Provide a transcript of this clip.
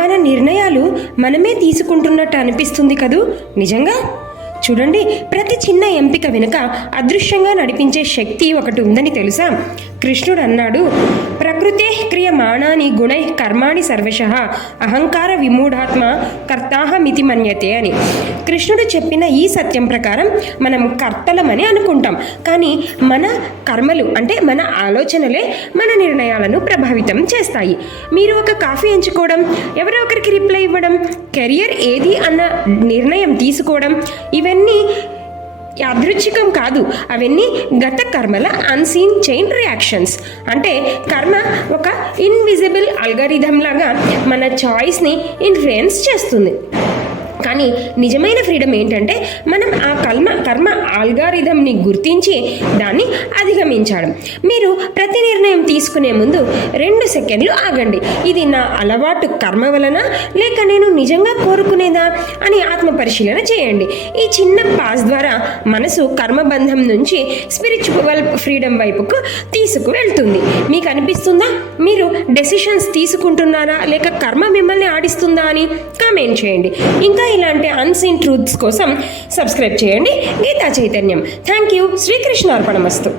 మన నిర్ణయాలు మనమే తీసుకుంటున్నట్టు అనిపిస్తుంది కదూ, నిజంగా? చూడండి, ప్రతి చిన్న ఎంపిక వెనుక అదృశ్యంగా నడిపించే శక్తి ఒకటి ఉందని తెలుసా? కృష్ణుడు అన్నాడు, ప్రకృతే క్రియమాణాని గుణై కర్మాణి సర్వశః అహంకార విమూఢాత్మ కర్తాహమితి మన్యతే అని. కృష్ణుడు చెప్పిన ఈ సత్యం ప్రకారం మనం కర్తలమని అనుకుంటాం, కానీ మన కర్మలు అంటే మన ఆలోచనలే మన నిర్ణయాలను ప్రభావితం చేస్తాయి. మీరు ఒక కాఫీ ఎంచుకోవడం, ఎవరో ఒకరికి రిప్లై ఇవ్వడం, కెరియర్ ఏది అన్న నిర్ణయం తీసుకోవడం, ఇవన్నీ యాదృచ్ఛికం కాదు. అవన్నీ గత కర్మల అన్సీన్ చైన్ రియాక్షన్స్. అంటే కర్మ ఒక ఇన్విజిబుల్ అల్గారిథం లాగా మన చాయిస్ని ఇన్ఫ్లుయెన్స్ చేస్తుంది. కానీ నిజమైన ఫ్రీడమ్ ఏంటంటే మనం ఆ కర్మ ఆల్గారిథంని గుర్తించి దాన్ని అధిగమించడం. మీరు ప్రతి నిర్ణయం తీసుకునే ముందు 2 సెకండ్లు ఆగండి. ఇది నా అలవాటు కర్మ వలన లేక నేను నిజంగా కోరుకునేదా అని ఆత్మపరిశీలన చేయండి. ఈ చిన్న పాస్ ద్వారా మనసు కర్మబంధం నుంచి స్పిరిచువల్ ఫ్రీడమ్ వైపుకు తీసుకువెళ్తుంది. మీకు అనిపిస్తుందా మీరు డెసిషన్స్ తీసుకుంటున్నారా లేక కర్మ మిమ్మల్ని ఆడిస్తుందా అని కామెంట్ చేయండి. ఇంకా ఇలాంటి అన్సీన్ ట్రూత్స్ కోసం సబ్స్క్రైబ్ చేయండి గీతా చైతన్యం. Thank you. శ్రీకృష్ణ అర్పణమస్తు.